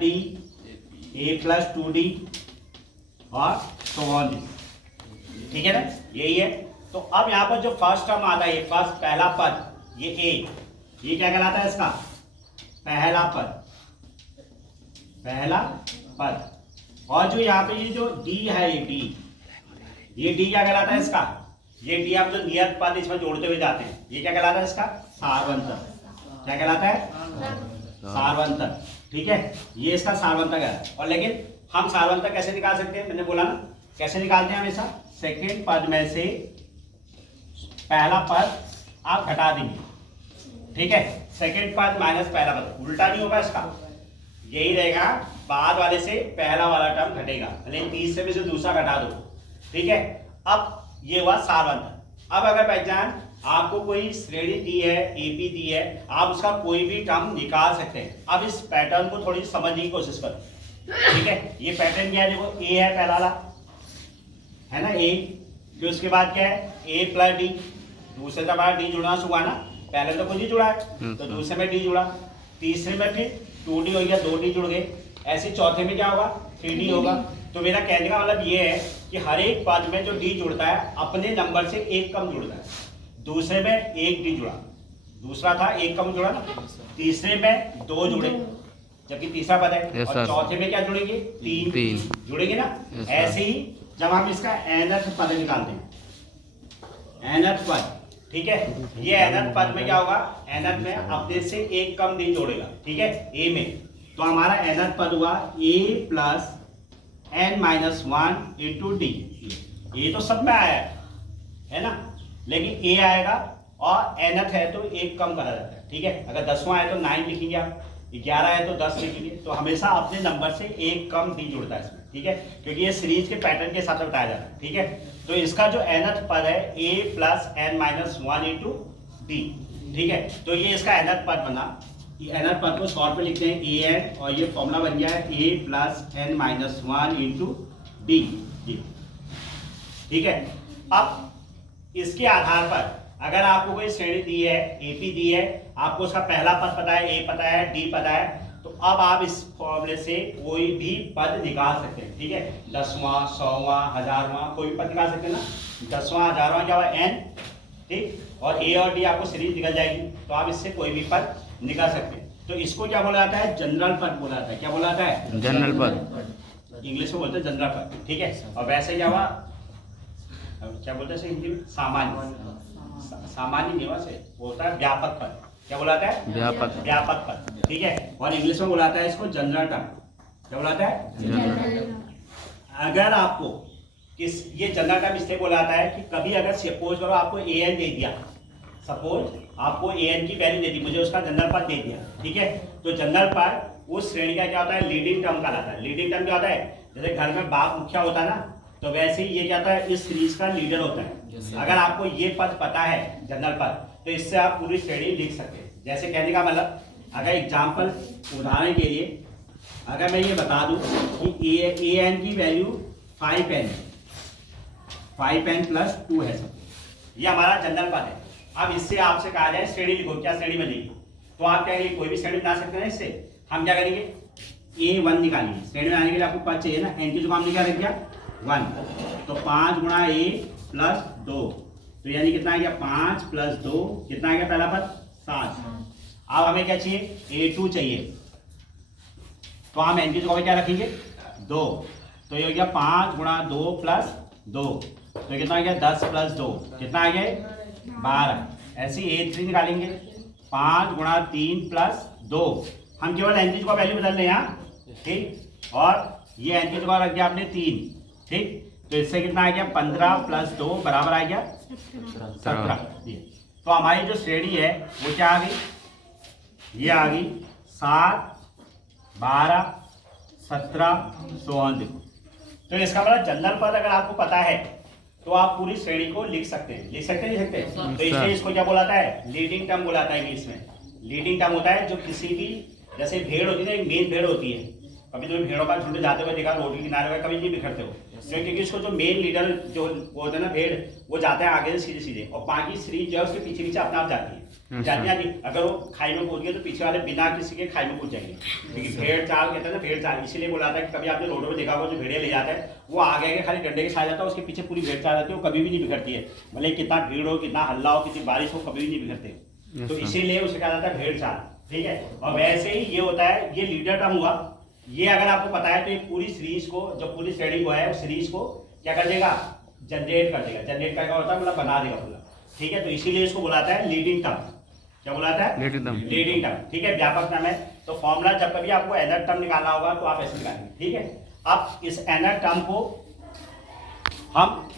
D A plus 2d और so on, ठीक है ना, यही है। तो अब यहाँ पर जो फर्स्ट टर्म आता है, ये फर्स्ट पहला पद, ये ए, ये क्या कहलाता है इसका पहला पद, पहला पद। और जो यहाँ पे ये जो डी है, ये डी क्या कहलाता है इसका, ये डी आप जो नियत पद इसमें जोड़ते हुए जाते हैं, ये क्या कहलाता है इसका सारवंतर। क्या कहलाता है सारवंतर, ठीक है, ये इसका सारवंतर है। और लेकिन हम सारवंतर कैसे निकाल सकते हैं, मैंने बोला ना कैसे निकालते हैं, हमेशा सेकेंड पद में से पहला पद आप घटा देंगे, ठीक है, सेकेंड पद माइनस पहला पद, उल्टा नहीं होगा इसका, यही रहेगा, बाद वाले से पहला वाला टर्म घटेगा, लेकिन तीसरे में से दूसरा घटा दो, ठीक है। अब ये हुआ सारवंतर। अब अगर पहचान आपको कोई श्रेणी दी है, एपी दी है, आप उसका कोई भी टर्म निकाल सकते हैं। अब इस पैटर्न को थोड़ी समझने की कोशिश करो, ठीक है। ये पैटर्न क्या है, देखो ए है पहला वाला, है ना ए, फिर उसके बाद क्या है ए प्लस डी, दूसरे से हमारा डी जुड़ना शुरू हुआ ना, पहले तो कुछ ही जुड़ा है तो दूसरे में डी जुड़ा, तीसरे में फिर 2d हो गया, 2d जुड़ गए, ऐसे चौथे में क्या होगा 3d होगा। तो मेरा कहने का मतलब ये है कि हर एक पद में जो डी जुड़ता है अपने नंबर से एक कम जुड़ता है। दूसरे में एक डी जुड़ा, दूसरा था एक कम जुड़ा ना, तीसरे में 2 जुड़े जबकि तीसरा पद है, और चौथे में क्या जुड़ेंगे 3 जुड़ेंगे ना। ऐसे ही जब हम इसका nth पद निकालते हैं, nth पद, ठीक है, ये nth पद में क्या होगा, nth में अपने से एक कम डी जोड़ेगा, ठीक है, a में, तो हमारा nth पद हुआ a plus n-1 into D. ये तो सब में आया है ना, लेकिन a आएगा और nth है तो एक कम करा जाता है, ठीक है। अगर 10वां है तो 9 लिखेंगे आप, 11 है तो 10 लिखेंगे, तो हमेशा अपने नंबर से एक कम डी जुड़ता है इसमें, ठीक है, क्योंकि ये सीरीज के पैटर्न के हिसाब से बताया जाता है, ठीक है। तो इसका जो nth पद है a plus n-1 into D, ठीक है, तो ये इसका nth पद बना। ये nth पद को शॉर्ट में लिखते हैं an, और ये फॉर्मूला बन गया है a plus n-1 into D, ठीक है। अब इसके आधार पर अगर आपको कोई श्रेणी दी है, एपी दी है, आपको उसका पहला पद पता है, ए पता है, डी पता है, तो अब आप इस फॉर्मूले से कोई भी पद निकाल सकते हैं, ठीक है। 10वां, 100वां, 1000वां, कोई भी पद निकाल सकते हैं ना। 10वां, 1000वां क्या हुआ n, ठीक, और ए और डी आपको सीरीज निकल जाएगी, तो आप इससे कोई भी पद निकाल सकते हैं। तो इसको क्या बोला जाता है, जनरल पद बोला जाता है। क्या बोला जाता है, जनरल पद, इंग्लिश में बोलते हैं जनरल पद, ठीक है। और वैसे क्या हुआ, क्या बोलते हैं हिंदी में, सामान्य, सामान्य नहीं हुआ से होता है व्यापक पद। क्या बोलाता है, व्यापक पद, ठीक है। और इंग्लिश में बुलाता है इसको जनरल टर्म। क्या बुलाता है, जनरल। अगर आपको किस, ये जनरल टर्म इसलिए बुलाता है कि कभी अगर सपोज करो आपको an दे दिया, सपोज आपको an की वैल्यू दे दी, मुझे उसका जनरल पद दे दिया, ठीक है, तो जनरल पद उस श्रेणी का क्या होता है, लीडिंग टर्म कहलाता है। लीडिंग टर्म क्या होता है, जैसे घर में बाप मुखिया होता है ना, तो वैसे ही ये क्या होता है, इस सीरीज का लीडर होता है। अगर आपको ये पद पता है जनरल पद, तो इससे आप पूरी श्रेणी लिख सकते हैं। जैसे कहने का मतलब, अगर एग्जाम्पल उदाहरण के लिए अगर मैं ये बता दूं कि an की वैल्यू 5n है, 5n प्लस 2 है, सब ये हमारा जनरल पद है। अब इससे आपसे कहा जाए श्रेणी लिखो, क्या श्रेणी बनेगी, तो आप कहेंगे कोई भी श्रेणी बना सकते हैं। इससे हम क्या करेंगे, a1 निकालेंगे। श्रेणी बनाने के लिए आपको पद चाहिए ना, n की जगह हमने क्या रख दिया 1, तो 5 गुणा a प्लस 2, तो यानी कितना आ गया 5 प्लस 2, कितना आ गया पहला पद 7। अब हमें क्या चाहिए, a2 चाहिए, तो हम n की जगह क्या रखेंगे 2, तो ये हो गया 5 गुणा 2 प्लस 2, तो कितना आ गया 10 प्लस 2, कितना आ गया 12। ऐसे a3 निकालेंगे, 5 गुणा 3 प्लस 2, हम केवल n की जगह वैल्यू बदल रहे हैं यहाँ, ठीक, और ये n की जगह रख दिया आपने 3, ठीक, तो इससे कितना आ गया 15 प्लस 2 बराबर आ गया 17। तो हमारी जो श्रेणी है वो क्या आ गई, ये आ गई 7, 12, 17, 16। देखो, तो इसका मतलब जनरल पद अगर आपको पता है तो आप पूरी श्रेणी को लिख सकते हैं, लिख सकते हैं, लिख सकते हैं। तो इसलिए इसको क्या बोलाता है, लीडिंग टर्म बोलाता है इंग्लिश में। लीडिंग टर्म होता है जो किसी भी, जैसे भेड़ होती है ना, एक मेन भेड़ होती है, कभी तुम्हें भेड़ों का झुंड जाते हुए देखा रोड के किनारे में, कभी नहीं बिखरते हो, क्योंकि उसको जो मेन लीडर जो होता है ना भेड़, वो जाता है आगे से सीधे सीधे, और बाकी सीरीज जो है उसके पीछे पीछे अपने आप जाती है। जाती जाती अगर वो खाई में कूद गए तो पीछे वाले बिना किसी के खाई में कूद जाएंगे, क्योंकि भेड़ चाल कहते हैं ना, भेड़ चाल इसीलिए बोला था कि कभी आपने रोडों में देखा होगा जो भेड़े ले जाते हैं वो आगे आगे खाली डंडे के साथ जाता है, उसके पीछे पूरी भेड़ चाल जाती है, वो कभी भी नहीं बिगड़ती है, भले कितना भीड़ हो, कितना हल्ला हो, कितनी बारिश हो, कभी भी नहीं बिगड़ते। तो इसीलिए उसे कहा जाता है भेड़ चाल, ठीक है। और वैसे ही ये होता है, ये लीडर टर्म हुआ, ये अगर आपको पता है तो ये पूरी सीरीज को, जो पूरी श्रेणी को है उस सीरीज को क्या कर देगा, जनरेट कर देगा। जनरेट करके होता है मतलब बना देगा पूरा, ठीक है। तो इसीलिए इसको बुलाता है लीडिंग टर्म। क्या बुलाता है? लीडिंग टर्म, ठीक है, व्यापक नाम है। तो फॉर्मूला जब कभी आपको एनर टर्म निकालना होगा तो आप ऐसे निकालेंगे, ठीक है। अब इस एनर टर्म को हम,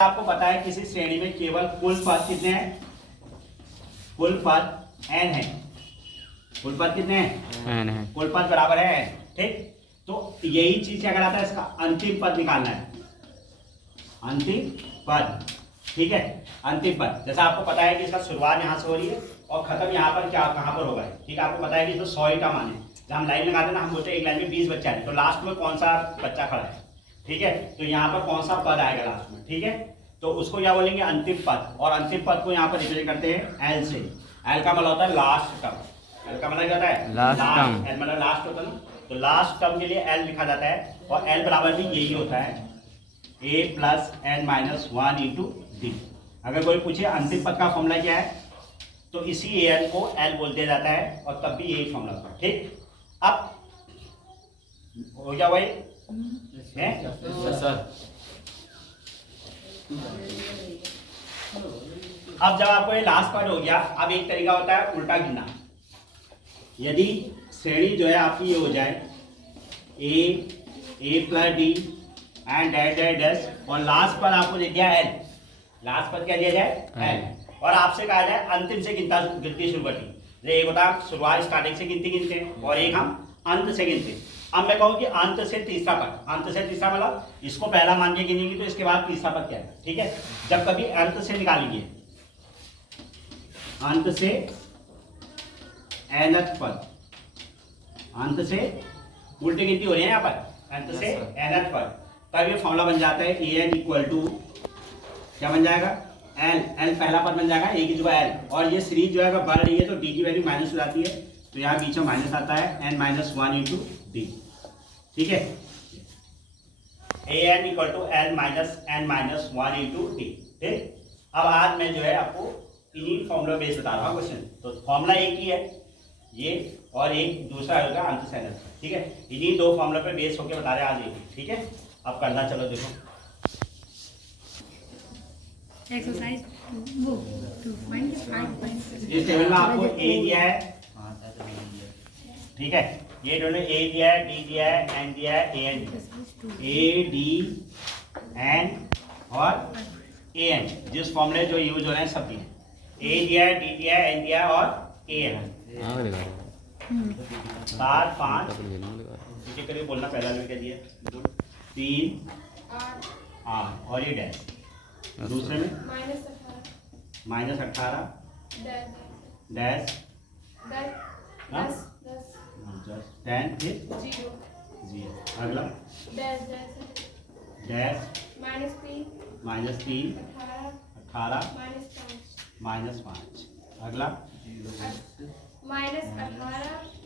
आपको पता है किसी श्रेणी में केवल कुल पद कितने हैं, कुल पद n है, कुल पद कितने हैं, n है, कुल पद बराबर है n, ठीक। तो यही चीज क्या कराता है, इसका अंतिम पद निकालना है, अंतिम पद, ठीक है। अंतिम पद, जैसा आपको पता है कि इसका शुरुआत यहाँ से हो रही है और खत्म यहाँ पर क्या कहाँ पर होगा, ठीक है। आपको पता है कि इसमें 100 का मान है, जब हम लाइन लगाते हैं ना, हम बोलते हैं एक लाइन में 20 बच्चे आए, तो लास्ट में कौन सा बच्चा खड़ा है, ठीक है। तो यहाँ पर कौन सा पद आएगा लास्ट में, ठीक है। तो उसको क्या बोलेंगे, अंतिम पद। और अंतिम पद को यहाँ पर रिप्रेजेंट करते हैं एल से। एल का मतलब होता है लास्ट टर्म, एल का मतलब क्या होता है, लास्ट टर्म, एल मतलब लास्ट होता है ना, तो लास्ट टर्म के लिए एल लिखा जाता है। और एल बराबर भी यही होता है, a plus N minus 1 into D. अगर कोई पूछे अंतिम पद का फॉर्मूला क्या है, तो इसी एल को एल बोल दिया जाता है और तब भी यही फॉर्मूला होता है, ठीक। अब हो गया वही है सर। अब जब आपको ये लास्ट पद हो गया, अब एक तरीका होता है उल्टा गिनना। यदि श्रेणी जो है आपकी ये हो जाए A plus D and dash dash dash, और लास्ट पर आपको दे दिया एल, लास्ट पर क्या दिया जाए एल, और आपसे कहा जाए अंतिम से गिनती शुरू करनी। एक होता है शुरुआत स्टार्टिंग से गिनती गिनते हैं और एक हम अंत से गिनते हैं। अब मैं कहूँ कि अंत से तीसरा पद, अंत से तीसरा मतलब इसको पहला मान के गिनेंगे तो इसके बाद तीसरा पद क्या है, ठीक है। जब कभी अंत से निकालेंगे, अंत से nth पद, अंत से उल्टी गिनती हो रही है यहाँ पर, अंत से nth पद, तब ये फॉर्मूला बन जाता है an इक्वल टू क्या बन जाएगा, l पहला पद बन जाएगा, a की जगह l, और ये सीरीज जो है अगर बढ़ रही है तो d की वैल्यू माइनस हो जाती है, तो यहाँ बीच में माइनस आता है n माइनस 1 इंटू डी, ठीक है। an equal to l minus n minus 1 into D, ठीक। अब आज मैं जो है आपको इन्हीं फॉर्मूला बेस बता रहा हूँ क्वेश्चन। तो फॉर्मूला एक ही है ये, और एक दूसरा होगा अंत से एनथ, ठीक है। इन्हीं दो फॉर्मूला पे बेस होकर बता रहे हैं आज एक, ठीक है। अब करना, चलो देखो एक्सरसाइज वो टू फाइंड द 5 इस टेबल में आपको ए दिया है, ठीक है। ये दोनों ए दिया है, डी दिया है, एन दिया है, A N, A D N और ए एन, जिस फॉर्मूले जो यूज हो रहे हैं सब दिए, ए दिया है, डी दिया है, एन दिया है और ए एन। 7 5 नीचे करके बोलना, पहला में क्या दिया 3 8 और ये डैश, दूसरे में माइनस 18 डैश 10 फिर 0, अगला डैश माइनस 3 18 माइनस 5, अगला माइनस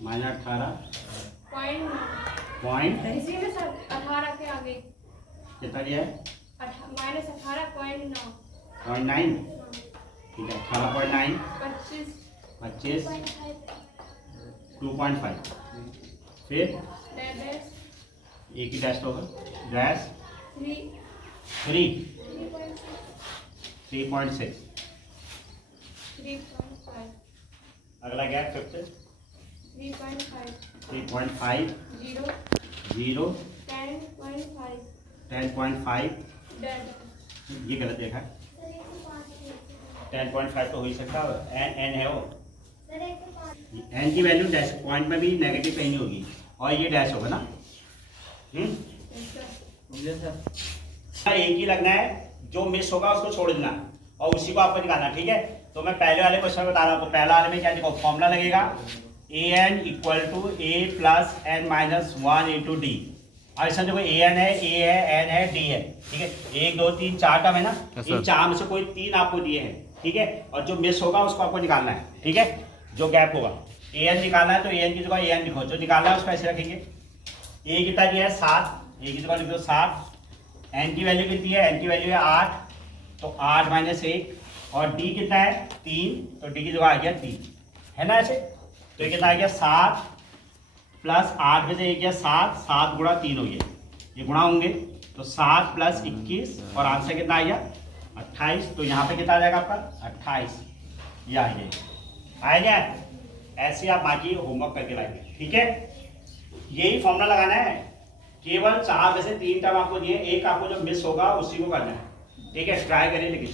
18 पॉइंट इसी में सर 18 के आगे कितना दिया है, माइनस 18.9, 0.9, ठीक है। 18.9 25 2.5, फिर एक ही डैश होगा, डैश 3.6, अगला क्या है 5 3.5 0 10.5, ये गलत देखा है, 10.5 तो हो ही सकता है, एन है वो, एन की वैल्यू डैश पॉइंट में भी नेगेटिव कहीं नहीं होगी, और ये डैश होगा ना, एक ही लगना है, जो मिस होगा उसको छोड़ देना और उसी को आपको निकालना, ठीक है। तो मैं पहले वाले क्वेश्चन बता रहा हूँ, पहला वाले में क्या देखो फॉर्मूला लगेगा A N equal to A plus N minus 1 into D. अब इसमें देखो ए एन है, ए है, एन है, डी है, ठीक है। 1 2 3 4 टर्म है ना, इन चार में से कोई 3 आपको दिए हैं, ठीक है, और जो मिस होगा उसको आपको निकालना है, ठीक है, जो गैप होगा ए एन निकालना है, तो ए एन की जगह ए एन लिखो, जो निकालना है उसको ऐसे रखेंगे। ए कितना दिया है 7, ए की जगह लिख दो 7, एन की वैल्यू कितनी है, एन की वैल्यू है 8, तो 8 - 1, और डी कितना है 3, तो डी की जगह आ गया 3, है ना ऐसे। तो ये कितना आ गया 7 + 8 में से 1 गया 7, 7 × 3 हो गया, ये गुणा होंगे, तो 7 + 21, और आंसर कितना आ गया 28। तो यहाँ पे कितना आ जाएगा आपका 28, ये आ गया, आएगा। ऐसे आप बाकी होमवर्क करके लाएंगे, ठीक है। यही फॉर्मूला लगाना है, केवल 4 में से 3 टर्म आपको दिए, एक आपको जो मिस होगा उसी को करना है, ठीक है। ट्राई करिए लेकिन